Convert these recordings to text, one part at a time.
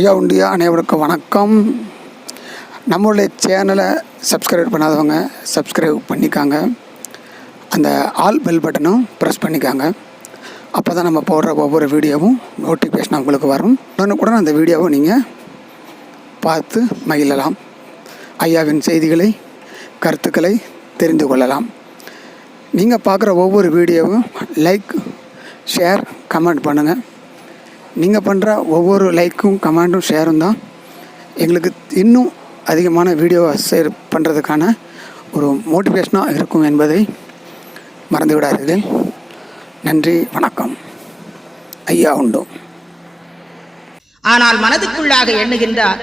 ஐயா உண்டியா அனைவருக்கும் வணக்கம். நம்மளுடைய சேனலை சப்ஸ்கிரைப் பண்ணாதவங்க சப்ஸ்கிரைப் பண்ணிக்காங்க. அந்த ஆல் பெல் பட்டனும் ப்ரெஸ் பண்ணிக்காங்க. அப்போ தான் நம்ம போடுற ஒவ்வொரு வீடியோவும் நோட்டிஃபிகேஷன் உங்களுக்கு வரும். உடனுக்குடன் அந்த வீடியோவை நீங்கள் பார்த்து மகிழலாம். ஐயாவின் செய்திகளை கருத்துக்களை தெரிந்து கொள்ளலாம். நீங்கள் பார்க்குற ஒவ்வொரு வீடியோவும் லைக் ஷேர் கமெண்ட் பண்ணுங்கள். நீங்கள் பண்ணுற ஒவ்வொரு லைக்கும் கமெண்ட்டும் ஷேரும் தான் எங்களுக்கு இன்னும் அதிகமான வீடியோவை ஷேர் பண்ணுறதுக்கான ஒரு மோட்டிவேஷனாக இருக்கும் என்பதை மறந்து விடாதீர்கள். நன்றி, வணக்கம். ஐயா உண்டு. ஆனால் மனதுக்குள்ளாக எண்ணுகின்றார்,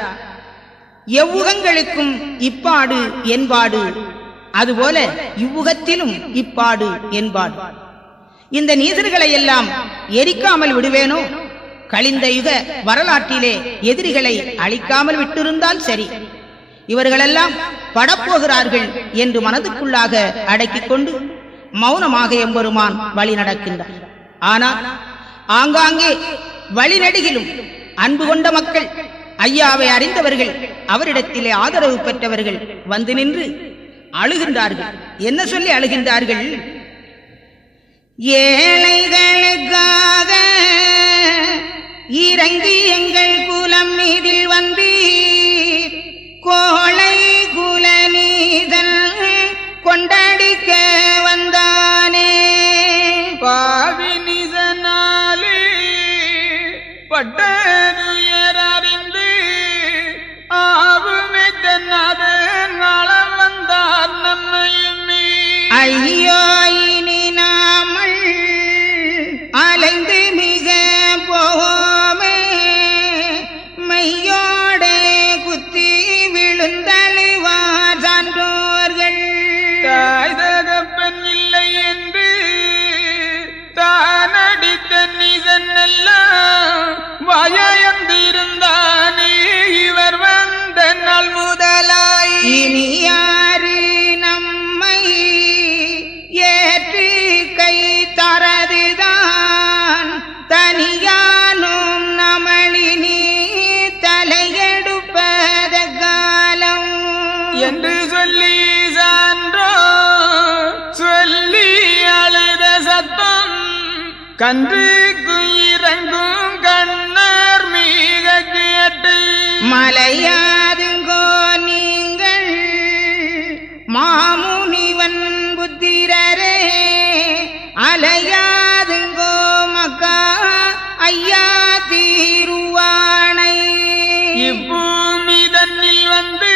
எவ்வுகங்களுக்கும் இப்பாடு என்பாடு, அதுபோல இவ்வுகத்திலும் இப்பாடு என்பாடு. இந்த நீசர்களை எல்லாம் எரிக்காமல் விடுவேனோ? கழிந்த யுக வரலாற்றிலே எதிரிகளை அழிக்காமல் விட்டிருந்தால் சரி. இவர்களெல்லாம் படப்போகிறார்கள் என்று மனதுக்குள்ளாக அடக்கிக் கொண்டு மௌனமாக எம்பெருமான் வழி நடக்கின்றார். ஆனால் ஆங்காங்கே வழிநெடுகிலும் அன்பு கொண்ட மக்கள், ஐயாவை அறிந்தவர்கள், அவரிடத்திலே ஆதரவு பெற்றவர்கள் வந்து நின்று அழுகின்றார்கள். என்ன சொல்லி அழுகின்றார்கள்? ஏழைகளுக்காக இறங்கி எங்கள் குலம் மீதில் வந்தீர், கோளை குலநீதன் கொண்டாடிக்க வந்தானே. பாவி நிசனாலே பட்டதுயரறிந்து ஆவுமே தன்னதன் நலம் வந்தார் நம்மையுமே. ஐயோ, இனி நாமல் அலைந்து மிக போவோமே, மெய்யோடே குத்தி விழுந்தழுவார் சான்றோர்கள். தாய் தகப்பன் இல்லை என்று தானடித்த நிசன் எல்லாம் வயந்திருந்தானே இவர் வந்த நாள் முதலாய். இனி யாரு நம்மை ஏற்று கை தரதுதான், தனியானும் நமளினி தலையெடுப்பத காலம் என்று சொல்லி சான்றோ சொல்லி அழுத சத்தம் கன்றுக்கு இறங்கும் கண்ணர் மிக கேட்டு. மலையாதுங்கோ நீங்கள் மாமுனிவன் புத்திரரே, அலையாதுங்கோ மக்கா ஐயா தீருவானை. இப்பூமி தன்னில் வந்து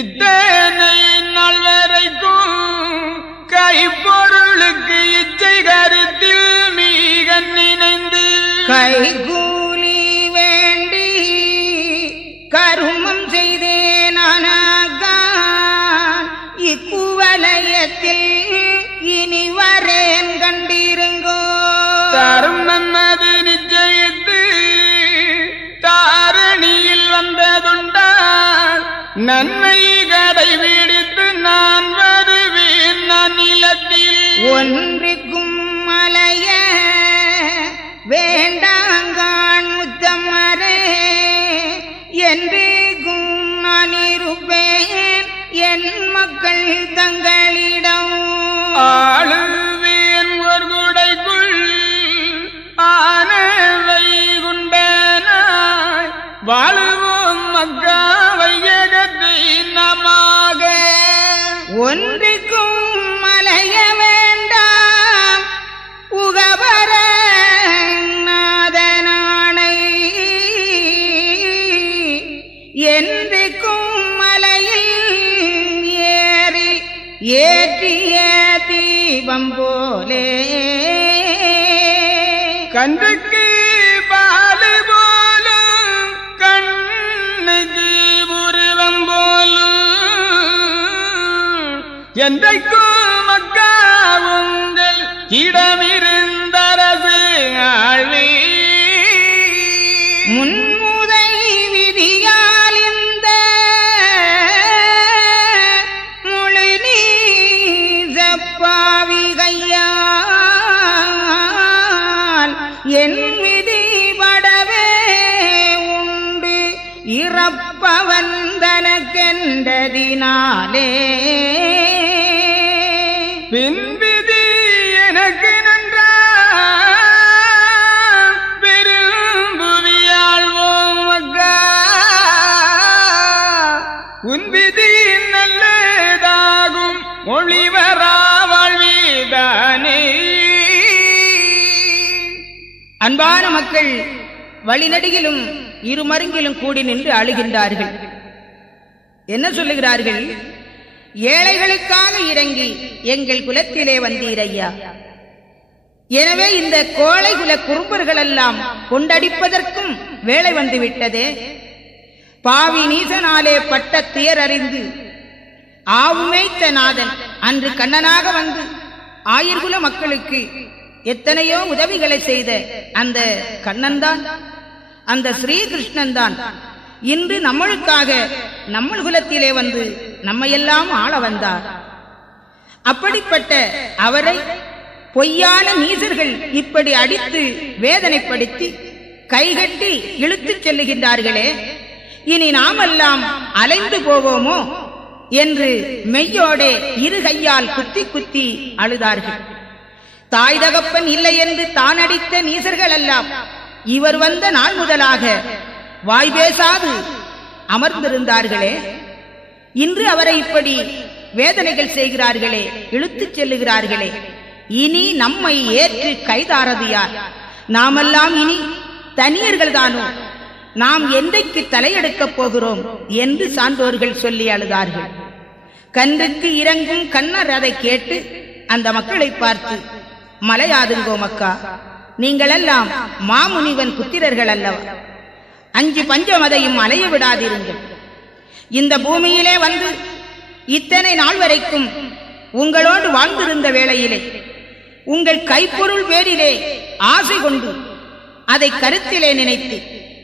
இத்தனை நாள் வரைக்கும் கைப்பொருளுக்கு இச்சை கருத்தில் மிக நினைந்து கைகூலி வேண்டி கருமம் செய்தேன். இக்குவலயத்தில் இனி வரேன் கண்டிருங்கோ. தர்மமது நிச்சயித்து தாரணியில் வந்ததுண்டால் நன்மை கடை விடுத்து நான் வருவேன் நிலத்தில். ஒன்றிக்கும் மலைய வேண்டாங்கான் முத்தமரே, என்றும் நான் இருப்பேன் என் மக்கள் தங்களிடம். ஆளுவேன் ஒரு குடைக்குள் ஆனவை குண்டனாய் வாழுவோம் மக்கா வையகத்தை நமாக. ஒன்றிக்கும் மலைய வேண்டாம் உகவர நாதனானை, என்றைக்கும் மலையில் ஏறி ஏற்றிய தீபம் போலே, கன்றுக்கு பாலு போலும் கண்ணுக்கு உருவம் போலும் என்றைக்கும் மக்கா உங்கள் இடமிருந்தரசு ஆழ்வே. முன்முதை விதியால் இந்த முழு நீசப்பாவி கையால் என் விதி படவே அப்பவன் தனக்கென்றதினாலே பின்விதி எனக்கு நன்றா விரும்புவியாழ்வோம் மக்கா உன் விதி நல்லதாகும் மொழிவரா வாழ்வீதானே. அன்பான மக்கள் வழிநடுகிலும் இருமருங்கிலும் கூடி நின்று அழுகின்றார்கள். என்ன சொல்லுகிறார்கள்? ஏழைகளுக்காக இறங்கி எங்கள் குலத்திலே வந்தீரையா. எனவே இந்த கோழை குல குறும்பர்கள் எல்லாம் கொண்டடிப்பதற்கும் வேலை வந்துவிட்டதே. பாவி நீசனாலே பட்ட துயர் அறிந்து ஆவுமேய்த்த நாதன் அன்று கண்ணனாக வந்து ஆயிர்குல மக்களுக்கு எத்தனையோ உதவிகளை செய்த அந்த கண்ணன்தான், அந்த ஸ்ரீகிருஷ்ணன் தான் இன்று நம்மளுக்காக நம்ம குலத்திலே வந்து நம்மையெல்லாம் ஆள வந்தார். அப்படிப்பட்ட அவரை பொய்யான நீசர்கள் இப்படி அடித்து வேதனைப்படுத்தி கைகட்டி இழுத்துச் செல்லுகின்றார்களே, இனி நாமெல்லாம் அலைந்து போவோமோ என்று மெய்யோடே இரு கையால் குத்தி குத்தி அழுதார்கள். தாய் தகப்பன் இல்லை என்று தான் அடித்த நீசர்கள் எல்லாம் இவர் வந்த நாள் முதலாக வாய் பேசாது அமர்ந்திருந்தார்களே, இன்று அவரை இப்படி வேதனைகள் செய்கிறார்களே, இழுத்துச் செல்லுகிறார்களே, இனி நம்மை ஏற்று கைதாரது யார்? நாமெல்லாம் இனி தனியர்கள் தானோ? நாம் என்றைக்கு தலையெடுக்கப் போகிறோம் என்று சான்றோர்கள் சொல்லி அழுதார்கள். கன்றுக்கு இறங்கும் கண்ணர் அதை கேட்டு அந்த மக்களை பார்த்து, மலையாதுங்கோ மக்கா, நீங்களெல்லாம் மாமுனிவன் புத்திரர்கள் அல்லவா, அஞ்சு பஞ்சமதையும் அலைய விடாதிருங்கள். இந்த பூமியிலே வந்து இத்தனை நாள் வரைக்கும் உங்களோடு வாழ்ந்திருந்த வேளையிலே உங்கள் கைப்பொருள் பேரிலே ஆசை கொண்டு அதை கருத்திலே நினைத்து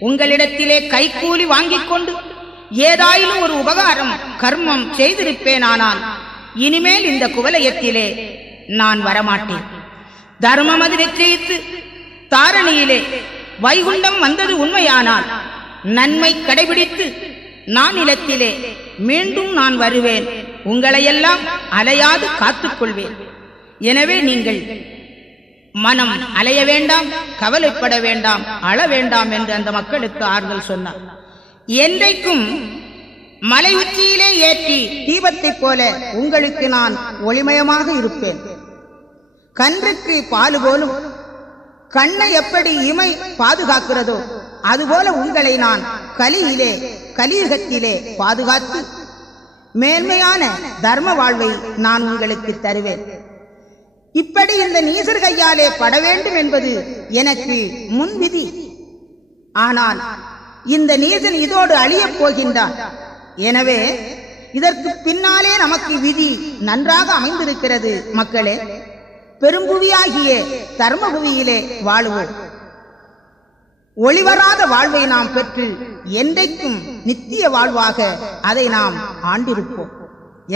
உங்களிடத்திலே கைக்கூலி வாங்கிக் கொண்டு ஏதாயிலும் ஒரு உபகாரம் கர்மம் செய்திருப்பேனானால் இனிமேல் இந்த குவலயத்திலே நான் வரமாட்டேன். தர்மம் அது நிச்சயித்து தாரணியிலே வைகுண்டம் வந்தது உண்மையானால் நன்மை கடைபிடித்து நான் நிலத்திலே மீண்டும் நான் வருவேன், உங்களையெல்லாம் அலையாது காத்துக்கொள்வேன். எனவே நீங்கள் மனம் அலைய வேண்டாம், கவலைப்பட வேண்டாம், அழ வேண்டாம் என்று அந்த மக்களுக்கு ஆறுதல் சொன்னார். என்றைக்கும் மலை உச்சியிலே ஏற்றி தீபத்தைப் போல உங்களுக்கு நான் ஒளிமயமாக இருப்பேன். கன்றுக்கு பாலு போலும் கண்ணை எப்படி இமை பாதுகாக்கிறதோ அதுபோல உங்களை நான் கலியுகத்திலே பாதுகாத்து மேன்மையான தர்ம வாழ்வை நான் உங்களுக்கு தருவேன். இப்படி இந்த நீசர் கையாலே பட வேண்டும் என்பது எனக்கு முன்விதி. ஆனால் இந்த நீசன் இதோடு அழியப் போகின்றான். எனவே இதற்கு பின்னாலே நமக்கு விதி நன்றாக அமைந்திருக்கிறது. மக்களே, பெரும்புவியாகிய தர்மபுவியிலே வாழுவோம். ஒளிவராத வாழ்வை நாம் பெற்று என்றைக்கும் நித்திய வாழ்வாக அதை நாம் ஆண்டிருப்போம்.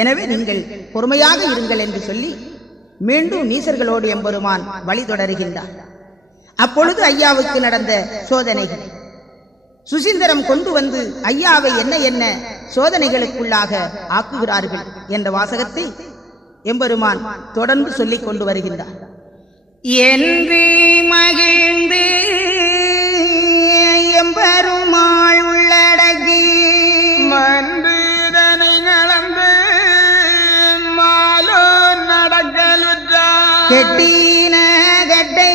எனவே நீங்கள் பொறுமையாக இருங்கள் என்று சொல்லி மீண்டும் நீசர்களோடு எம்பெருமான் வழி தொடருகின்றார். அப்பொழுது ஐயாவுக்கு நடந்த சோதனைகள் சுசீந்திரம் கொண்டு வந்து ஐயாவை என்ன என்ன சோதனைகளுக்குள்ளாக ஆக்குகிறார்கள் என்ற வாசகத்தை எம்பெருமான் தொடர்ந்து சொல்லிக் கொண்டு வருகின்றார். என்று மகிழ்ந்து எம்பெருமாள் உள்ளடங்கி மன்றுதனை கலந்து மாலோ நடக்கலுற்றார். கெட்டின கட்டை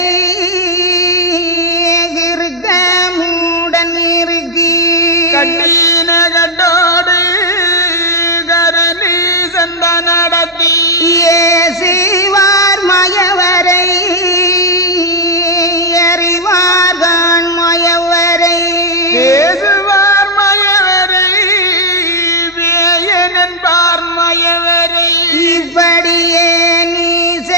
இருக்க மூடன் இருக்கி கட்டின கட்டோடு கருணி சந்த நடத்தி ஏசிவார் மயவரை அறிவார்கான் மயவரை பேசுவார் மயவரை வேயனன்பார் மயவரை இப்படியே நீச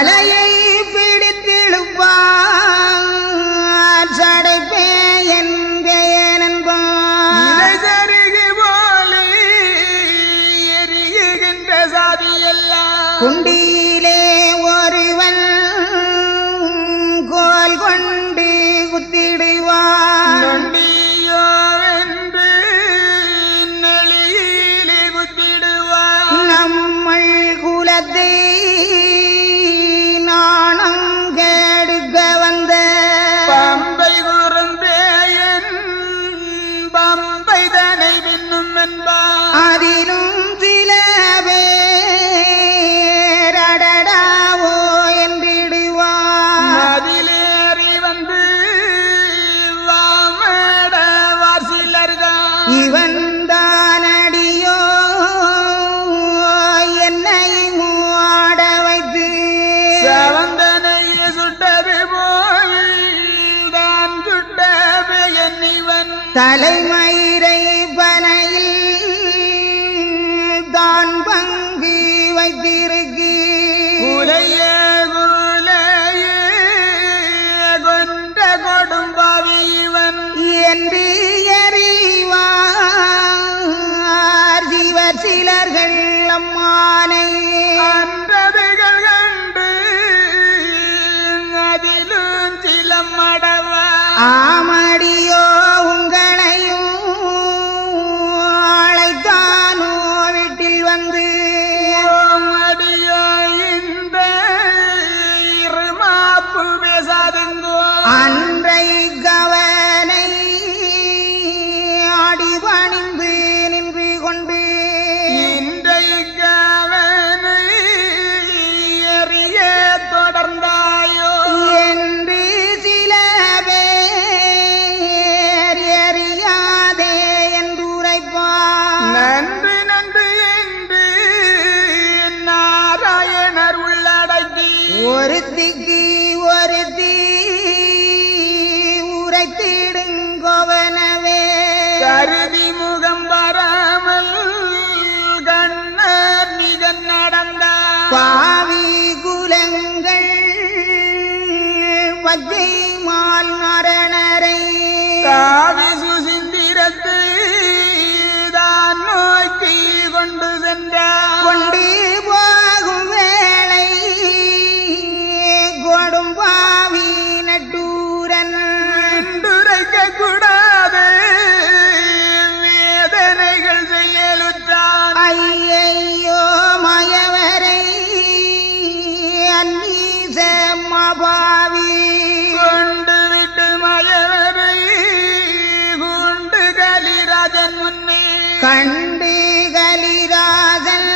தலையை பிடித்திழுப்பார் சடைப்பே என் பெயனன்பார் இலைசருகி போலே எரிகின்ற சாதியெல்லாம் குண்டியிலே ஒருவன் கோல் கொண்டு குத்திடுவான் நொண்டியோ என்று நெளியிலே குத்திடுவான் நம்மள் குலத்தை நாணம் கெடுக்க வந்த பம்பை குறும்பேயன் பம்பை தனை பின்னும் என்பான் அதிலும் சில பேரடடாவோ என்றிடுவான் அதிலேறி வந்து வாமட வாசிலர்கள் இவன் தானடியோ என்னை மூட வைத்து சவந்தனையே சுட்டது போல் தான் சுட்ட பெயன் இவன் தலைமயிரை பனையில் தான் பங்கு வைத்திருக்கு குலைய குலைய கொண்ட கொடும்பாவி இவன் என்று எறிவார் சிவர் சிலர்கள் அம்மானை அன்றதுகள் கண்டு அதிலும் சிலமடவா ஆமடியோ உங்களையும் அழைத்தானோ வீட்டில் வந்து மடியோ இந்த இருமாப்பு பேசாதுங்கோ அன்றை கவனை ஆடி பணிந்து நின்று கொண்டு இன்றைக்கு அவனை எறிய தொடர்ந்தாயோ என்று சில பேர் எறியாதே என்று உரைப்பார் நன்று நன்று என்று நாராயணர் உள்ளடக்கி ஒருத்திக்கு ஒருத்தி உரைத்திடுங்கோவனவே கருதி முகம் வராமல் கண்ணர் மிக நடந்தார் பாவி குலங்கள் பச்சை மால் நரணரை காவி சுசிந்திரத்து தான் நோக்கி கொண்டு சென்றார் கொண்டு போகும் வேளை கொடும் பாவி நட்டூரன் துரைக்க கூடாது வேதனைகள் செய்யலுற்றான் ஐயையோ மயவரை அன்னீசம்மாபாவி கொண்டு விட்டு மயவரை குண்டு கலிராஜன் முன்னே கண்டு கலிராஜன்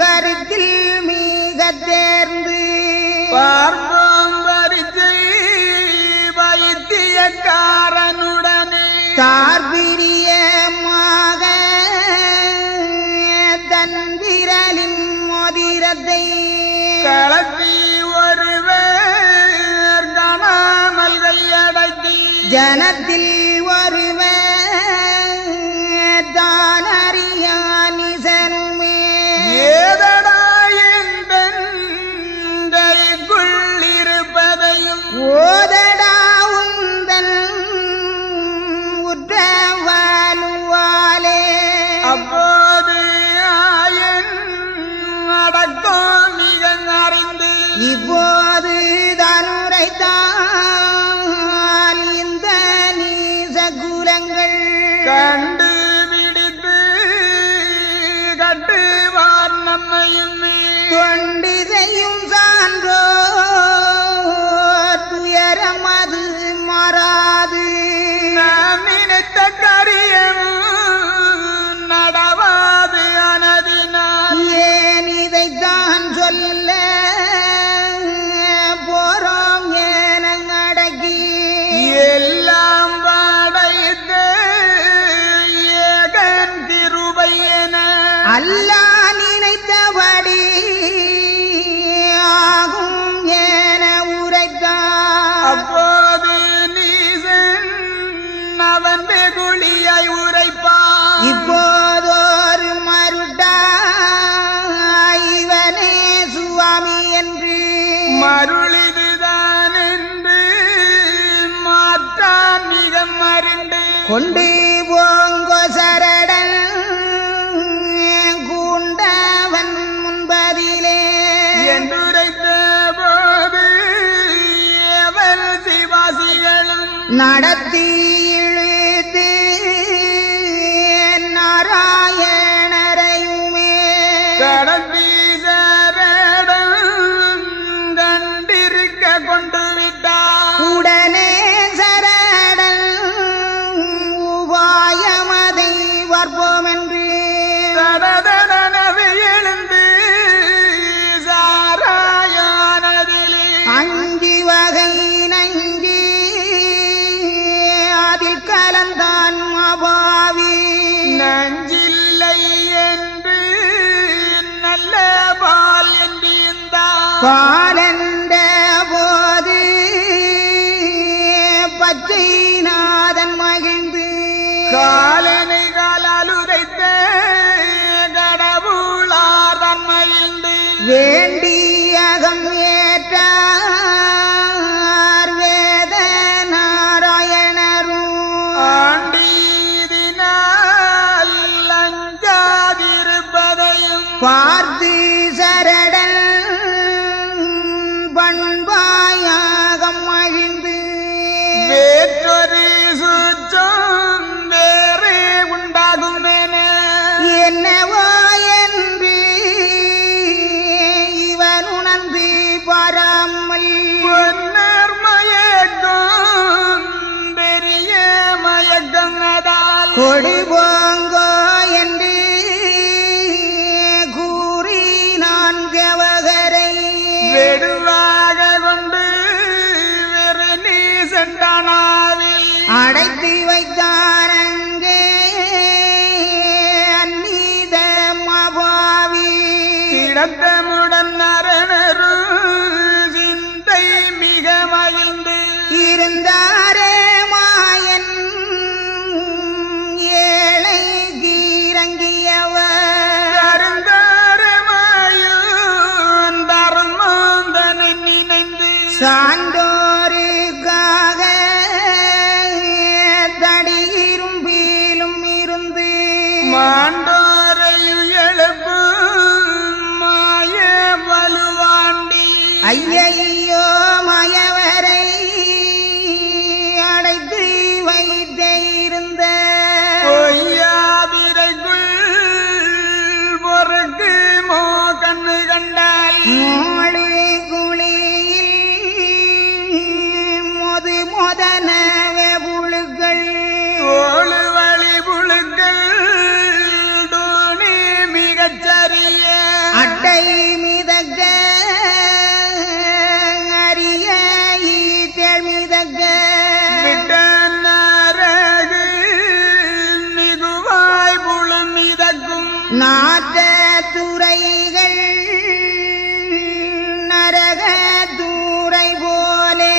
கருத்தில் மிக தேர்ந்து பார்ப்போம் பரிச்சை வைத்தியக்காரனுடனே தார்பிரியமாக தன் விரலின் மோதிரத்தை களத்தி ஒருவர் காணாமல் கையடக்கி ஜனத்தில் ஒருவர் தான் அறியா நிசனுமே ஏதடா என்பதைக்குள்ளிருப்பதையும் ஓதடா உந்தன் உற்றவாலுவாலே அப்போது ஆயன் அடக்கம் மிக அறிந்து இப்போது தனுரைத்தான் இந்த நீசகுலங்கள் கண்டு பிடித்து கட்டுவார் நம்மையும் தொண்டு செய்யும் சான்றோ துயரம் அது மாறாது நாம் நினைத்த காரியம் நடவாது அனதினால் ஏன் இதைத்தான் சொல்ல போறோம் என அடக்கி எல்லாம் படைத்து கொண்டு போங்கோ சரடன் கூண்டவன் முன்பதிலே என்றுரைத்த போது எவர் சிவாசிகளும் நடத்தி இழுத்து நாராயணரையுமே கடத்தி சரடம் கண்டிருக்க கொண்டு விட்டார். உடனே சரடன் உபாயமதை வற்போம் என்று சடதனவே எழுந்து சாராயானதிலே அஞ்சி வகை நங்கி அதில் கலந்தான் மாபாவி நஞ்சில்லை என்று நல்ல பால் என்றிருந்தார். பாலந்த போது பச்சைநாதன் மகிழ்ந்து காலனை காலால் உதைத்த கடவுளார் தன்மையில்ந்து வேண்டியகம் ஏற்றார் வேத நாராயணரும் ஆண்டீதினால் லஞ்சாதிருப்பதையும் பார்த்து சரடன் பண்பாயாகம் மகிழ்ந்து வேற்றொரு சுற்றம் வேறு உண்டாகும் என என்னவோ என்று இவன் உணர்ந்து பாராமல் பொன்னர் மயக்கம் பெரிய மயக்கம் அதால் கொடி போங்கோ என்று கூறி நான் தேவகரை வெடுவாக கொண்டு வெறு நீ சென்றானாவில் அடைத்து வைத்தான் அங்கே அந்நீத மாபாவி இடத்தமுடன் அரணரும் சிந்தை மிக மகிழ்ந்து இருந்தாரே மாயன் ஏழை கீரங்கியவர் அருந்தாரமாயும் தர்மந்தனை நினைந்து சான்றோருக்காக தடியிரும்பிலும் இருந்து மாண்டோரையும் எழுப்பும் மாய வலுவாண்டி ஐயையோ மயவரை அடைத்து வைத்தே இருந்த பொய்யாதிரைக்குள் பொறுக்கு மோ கண்ணு கண்டால் மோழு குழியில் மொதன வெபுழுக்கள் தோளு வழி புழுக்கள் தூணி மிகச்சரிய அட்டை மிதக்க அரிய ஈத்தேள் மிதக்க விட்டனரகு மிகுவாய் புழும் மிதக்கும் நாட்ட துறைகள் நரக தூரை போலே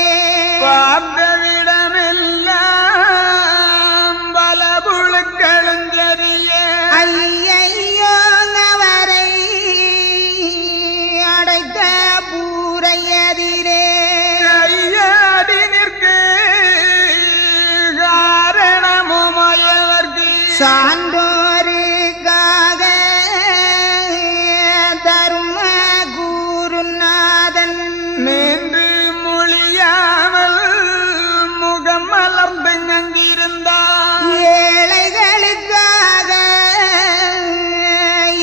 பார்த்தவிடமெல்லாம் பல புழுக்களும் தெரிய ஐயையோ அவரை அடைத்த பூரையதிலே கையாடி நிற்க காரணமுமயவர்க்கு சான்றோருக்காக தர்ம குருநாதன் நின்று மொழியாமல் முகம் மலர்ந்து அங்கிருந்தார் ஏழைகளுக்காக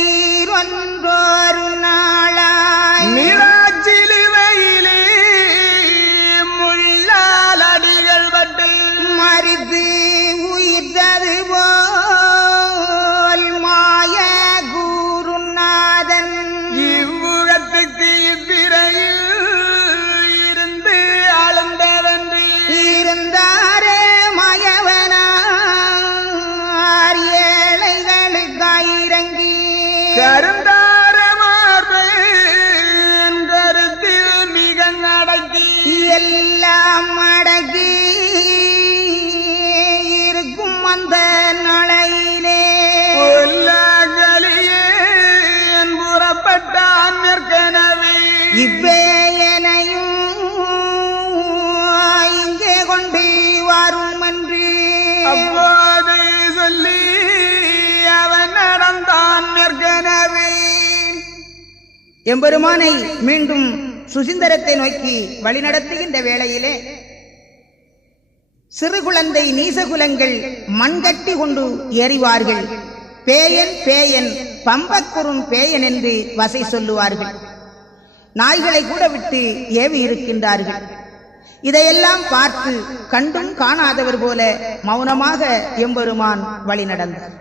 ஈரொன்றொரு நாளாய் நிலாச்சிலுவையிலே முள்ளால் அடிகள் பட்டு மறித்து உயிர்த்தது போல் எம்பெருமானை மீண்டும் சுசீந்தரத்தை நோக்கி வழிநடத்துகின்ற வேளையிலே சிறு குழந்தை நீசகுலங்கள் மண்கட்டி கொண்டு எறிவார்கள். பேயன் பேயன் பம்பக்குறும் பேயன் என்று வசை சொல்லுவார்கள். நாய்களை கூட விட்டு ஏவி இருக்கின்றார்கள். இதையெல்லாம் பார்த்து கண்டும் காணாதவர் போல மௌனமாக எம்பெருமான் வழி நடந்தார்.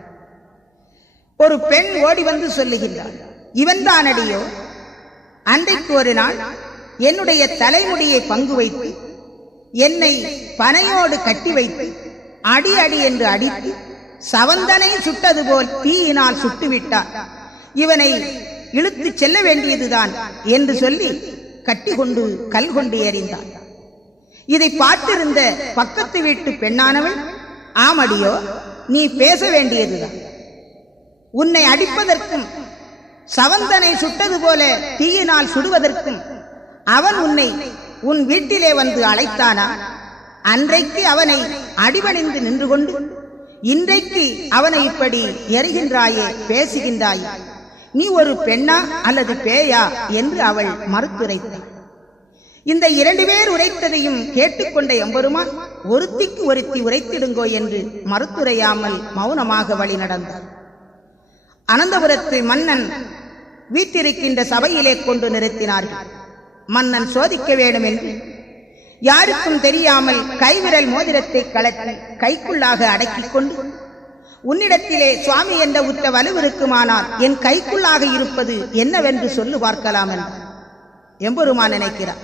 ஒரு பெண் ஓடி வந்து சொல்லுகின்றாள், இவன் தானடியோ? அன்றைக்கு ஒரு நாள் என்னுடைய தலைமுடியை பங்கு வைத்து என்னை பனையோடு கட்டி வைத்து அடி அடி என்று அடித்து சவந்தனை சுட்டது போல் தீயினால் சுட்டுவிட்டார். இவனை இழுத்து செல்ல வேண்டியதுதான் என்று சொல்லி கட்டி கொண்டு கல் கொண்டு எறிந்தார். இதை பார்த்திருந்த பக்கத்து வீட்டு பெண்ணானவள், ஆமடியோ, நீ பேச வேண்டியதுதான். உன்னை அடிப்பதற்கும் சவந்தனை சுட்டது போல தீயினால் சுடுவதற்கும் அவன் உன்னை உன் வீட்டிலே வந்து அழைத்தானா? அன்றைக்கு அவனை அடிபணிந்து நின்று கொண்டு இன்றைக்கு அவனை இப்படி எறிகின்றாயே, பேசுகின்றாயே, நீ ஒரு பெண்ணா அல்லது பேயா என்று அவள் மறுத்துரைத்தாள். இந்த 2 பேர் உரைத்ததையும் கேட்டுக்கொண்ட எம்பெருமான் ஒருத்திக்கு ஒருத்தி உரைத்திடுங்கோ என்று மறுத்துரையாமல் மௌனமாக வழி நடந்தார். அனந்தபுரத்து மன்னன் வீட்டிருக்கின்ற சபையிலே கொண்டு நிறுத்தினார்கள். மன்னன் சோதிக்க வேண்டும் என்று யாருக்கும் தெரியாமல் கைவிரல் மோதிரத்தை கலட்டி கைக்குள்ளாக அடக்கிக் கொண்டு, உன்னிடத்திலே சுவாமி என்ற உற்ற வலுவிருக்குமானால் என் கைக்குள்ளாக இருப்பது என்னவென்று சொல்லு பார்க்கலாம் என்று எம்பெருமான் நினைக்கிறார்.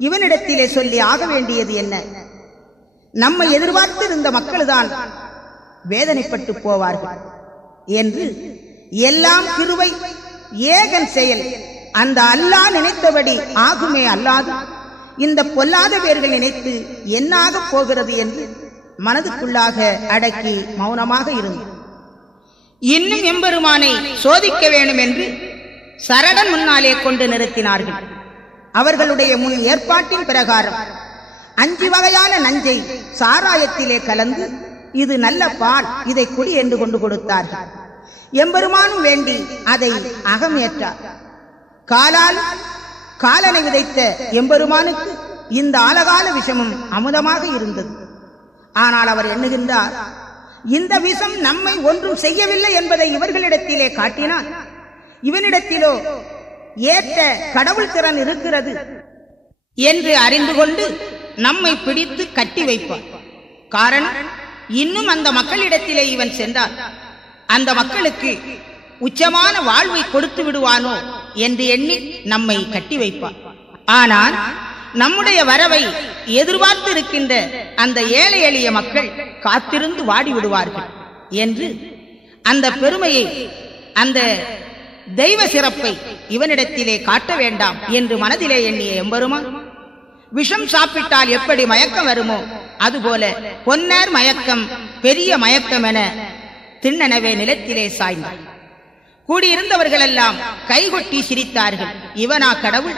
இவனிடத்திலே சொல்லி ஆக வேண்டியது என்ன? நம்மை எதிர்பார்த்து இருந்த மக்கள்தான் வேதனைப்பட்டு போவார்கள் என்று எல்லாம் கிருபை ஏகன் செயல். அந்த அல்லாஹ் நினைத்தபடி ஆகுமே அல்லாது இந்த பொல்லாத பேர்கள் நினைத்து என்னாக போகிறது என்று மனதுக்குள்ளாக அடக்கி மௌனமாக இருந்தார். இன்னும் எம்பெருமானை சோதிக்க வேண்டும் என்று சரடன் முன்னாலே கொண்டு நிறுத்தினார்கள். அவர்களுடைய முன் ஏற்பாட்டின் பிரகாரம் 5 வகையான நஞ்சை சாராயத்திலே கலந்து, இது நல்ல பால், இதை குடி என்று கொண்டு கொடுத்தார்கள். எம்பெருமானும் வேண்டி அதை அகமேற்றார். காலால் காலனை விதைத்த எம்பெருமானுக்கு இந்த ஆலகால விஷமும் அமுதமாக இருந்தது. ஆனால் அவர் எண்ணுகின்றார், இந்த விஷம் நம்மை ஒன்றும் செய்யவில்லை என்பதை இவர்களிடத்திலே காட்டினார். இவனிடத்திலோ ஏற்ற கடவுள் திறன் இருக்கிறது என்று அறிந்து கொண்டு நம்மை பிடித்து கட்டி வைப்பார். காரணம், இன்னும் அந்த மக்களிடத்திலே இவன் சென்றார் அந்த மக்களுக்கு உச்சமான வாழ்வை கொடுத்து விடுவானோ என்று எண்ணி நம்மை கட்டி வைப்பார். ஆனால் நம்முடைய வரவை எதிர்பார்த்து இருக்கின்ற அந்த ஏழை எளிய மக்கள் காத்திருந்து வாடி விடுவார்கள் என்று அந்த பெருமையை, அந்த தெய்வ சிறப்பை இவனிடத்திலே காட்ட வேண்டாம் என்று மனதிலே எண்ணிய எம்பெருமான், விஷம் சாப்பிட்டால் எப்படி மயக்கம் வருமோ அதுபோல பொன்னர் மயக்கம் பெரிய மயக்கம் என திண்ணனவே நிலத்திலே சாய்ந்தார். கூடியிருந்தவர்களெல்லாம் கைகொட்டி சிரித்தார்கள். இவனா கடவுள்?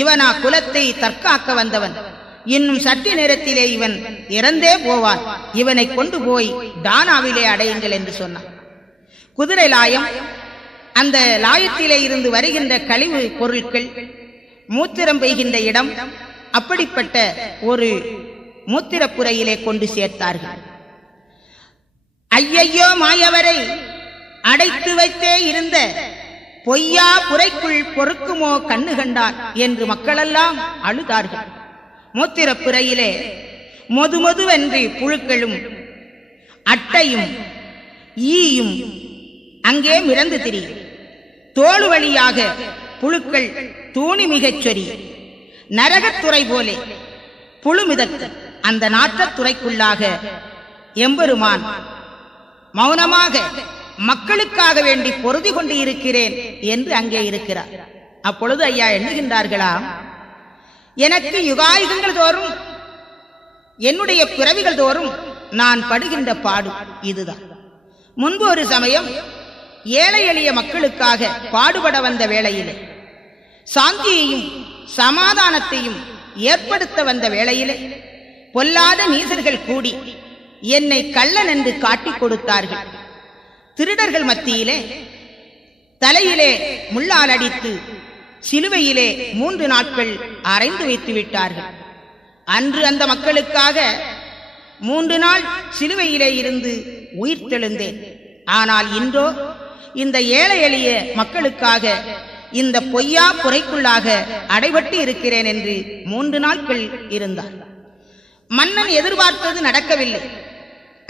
இவனா குலத்தை தற்காக்க வந்தவன்? இன்னும் சற்று நேரத்திலே இவன் இறந்தே போவான். இவனை கொண்டு போய் தானாவிலே அடையுங்கள் என்று சொன்னான். குதிரை லாயம், அந்த லாயத்திலே இருந்து வருகின்ற கழிவு பொருட்கள் மூத்திரம் பெய்கின்ற இடம், அப்படிப்பட்ட ஒரு மூத்திரப்புறையிலே கொண்டு சேர்த்தார்கள். ஐயையோ மாயவரை அடைத்து வைத்தே இருந்த பொய்யா புரைக்குள் பொறுக்குமோ கண்ணு கண்டார் என்று மக்களெல்லாம் அழுதார்கள். மூத்திரப்புறையிலே மொதுமொதுவென்று புழுக்களும் அட்டையும் ஈயும் அங்கே மிதந்து திரியும். தோளு வழியாக புழுக்கள் தூணி மிகச் சொரிய நரகத்துறை போலே புழு மிதக்க அந்த நாற்றத்துறைக்குள்ளாக எம்பெருமான் மௌனமாக மக்களுக்காக வேண்டி பொருதி கொண்டு இருக்கிறேன் என்று அங்கே இருக்கிறார். அப்பொழுது ஐயா எண்ணுகின்றார்களா, எனக்கு யுகாயுகங்கள் தோறும், என்னுடைய பிறவிகள் தோறும் நான் படுகின்ற பாடு இதுதான். முன்பு ஒரு சமயம் ஏழை எளிய மக்களுக்காக பாடுபட வந்த வேளையிலே, சாந்தியையும் சமாதானத்தையும் ஏற்படுத்த வந்த வேளையிலே பொல்லாத நீசர்கள் கூடி என்னை கள்ளன் என்று காட்டிக் கொடுத்தார்கள். திருடர்கள் மத்தியிலே தலையிலே முள்ளால் அடித்து சிலுவையிலே 3 நாட்கள் அறைந்து வைத்து விட்டார்கள். அன்று அந்த மக்களுக்காக 3 நாள் சிலுவையிலே இருந்து உயிர்த்தெழுந்தேன். ஆனால் இன்றோ இந்த ஏழை எளிய மக்களுக்காக இந்த பொய்யா புரைக்குள்ளாக அடைபட்டு இருக்கிறேன் என்று 3 நாட்கள் இருந்தார். மன்னன் எதிர்பார்த்தது நடக்கவில்லை.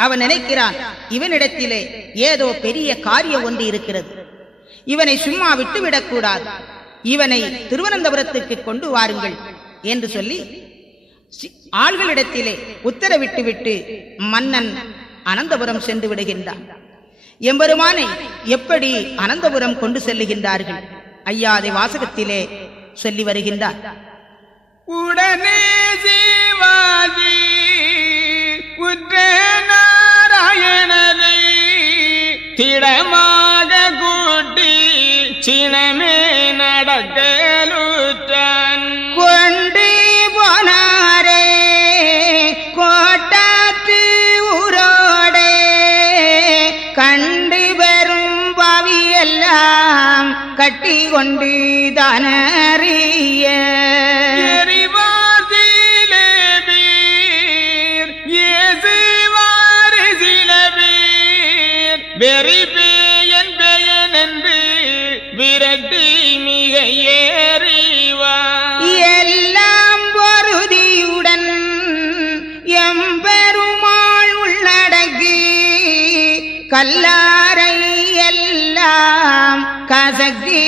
அவன் நினைக்கிறான், இவனிடத்திலே ஏதோ பெரிய காரியம் ஒன்று இருக்கிறது, இவனை சும்மா விட்டுவிடக்கூடாது, இவனை திருவனந்தபுரத்துக்கு கொண்டு வாருங்கள் என்று சொல்லி ஆள்களிடத்திலே உத்தரவிட்டு விட்டு மன்னன் அனந்தபுரம் சென்று விடுகின்றான். எம்பெருமானை எப்படி அனந்தபுரம் கொண்டு செல்லுகின்றார்கள்? ஐயா அதை வாசகத்திலே சொல்லி வருகின்றார். உடனே சிவாஜி உற்ற நாராயணனை திடமாக கூட்டி சினமே நடக்கலுற்றான். கொண்டு போனாரே கோட்டாற்று ஊரோடே, கண்டு பெறும் பாவியெல்லாம் கட்டி கொண்டு தானறிய வெறிபேயன் பெயன் என்று விரட்டி மிக ஏறிவான். எல்லாம் பொருதியுடன் எம்பெருமாள் உள்ளடக்கி கல்லாரை எல்லாம் கசக்கி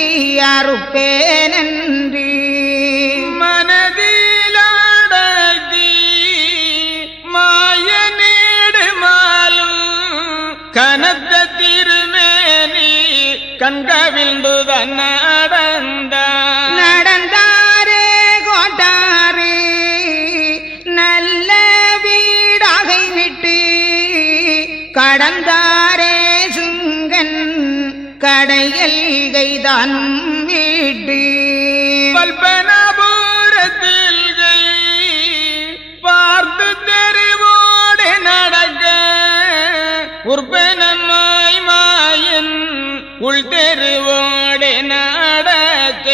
அறுப்பேனன்று மனதிலாடகி மாய நீடு மாலும் கனத்த திருமேனி கண்கவிழ்ந்துதான் நடந்தாரே கோட்டாரே நல்ல வீடாகை விட்டு கடந்தாரே சுங்கன் கடைகள் கைதான் வீட்டு பல்பனபுரத்தில் பார்த்து தெரிவோடு நடக்க உற்பனமாய் மாயன் உள் தெருவோடு நடக்க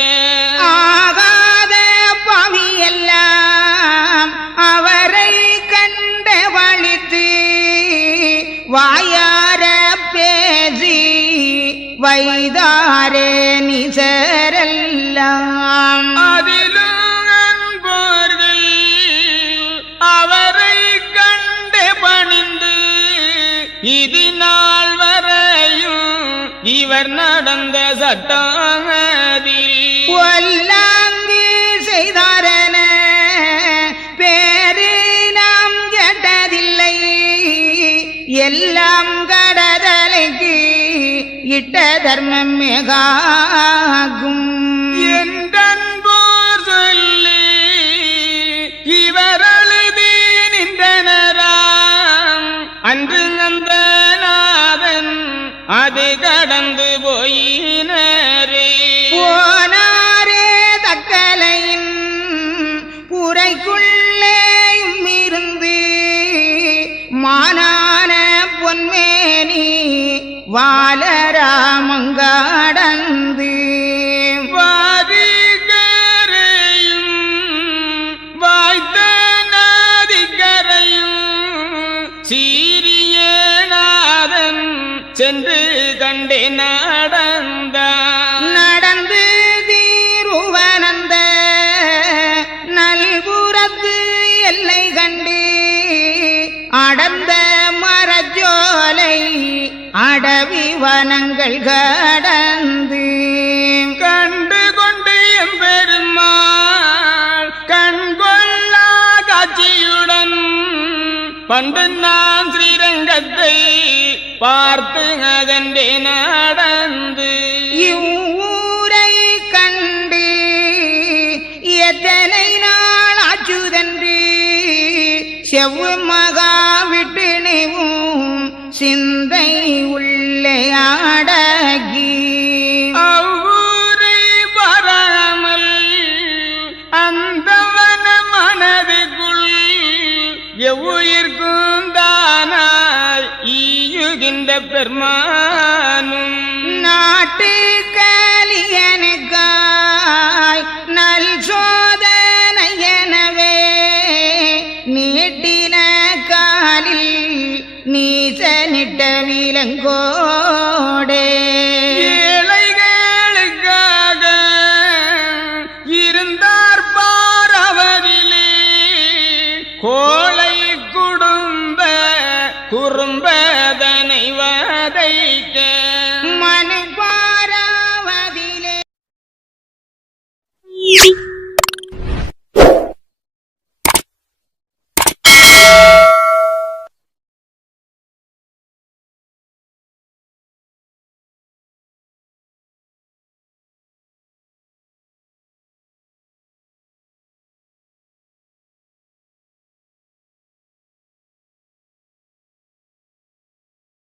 ஆகாத பாவியெல்லாம் அவரை கண்ட வழித்து வாயார பேசி வைதாரே நிசரெல்லாம் அதிலும் அன்போர்கள் அவரை கண்டு பணிந்து இது நாள் வரையும் இவர் நடந்த சட்டாங்கதில் கொல்லாங்கு செய்தாரன பேரு நாம் கேட்டதில்லை, எல்லாம் கடதலைக்கு இட்ட தர்மம் மேகாகும் என்றன்போர் சொல்லி இவர் அழுதி நின்றனராம். அன்று அந்த நாதன் அது கடந்து போயினரே. போனாரே தக்கலையின் புரைக்குள்ளேயும் இருந்து மானான பொன்மேனி வாலராமங்கடந்து வாரிகரையும் வாய்த்த நதிக்கரையும் சீரிய நாதன் சென்று கண்டே நடந்து தீருவனந்த நல்புறத்து எல்லை கண்டு அடர்ந்த மரஜோலை அடவி வனங்கள் கடந்து கண்டு கொண்டு எம்பெருமாள் கண்கொள்ளா காட்சியுடன் பண்டு நான் ஸ்ரீரங்கத்தை பார்த்து அகன்றே நடந்து இவ்வூரை கண்டு எத்தனை நாள் ஆச்சுதன்று செவ்வு மகா விட்டு நீவும் சிந்தை உள்ளே அடகி அவ்வூரை வராமல் அந்தவன மனதுக்குள் எவ்வுயிர்க்கும் தானாய் ஈயுகின்ற பெருமானும் நாட்டு கலியனுக்கா இளங்கோடே. ஏழைகளுக்காக இருந்தார் பாரவதிலே, கோளை குடும்ப குறும்பதனை வதைக்க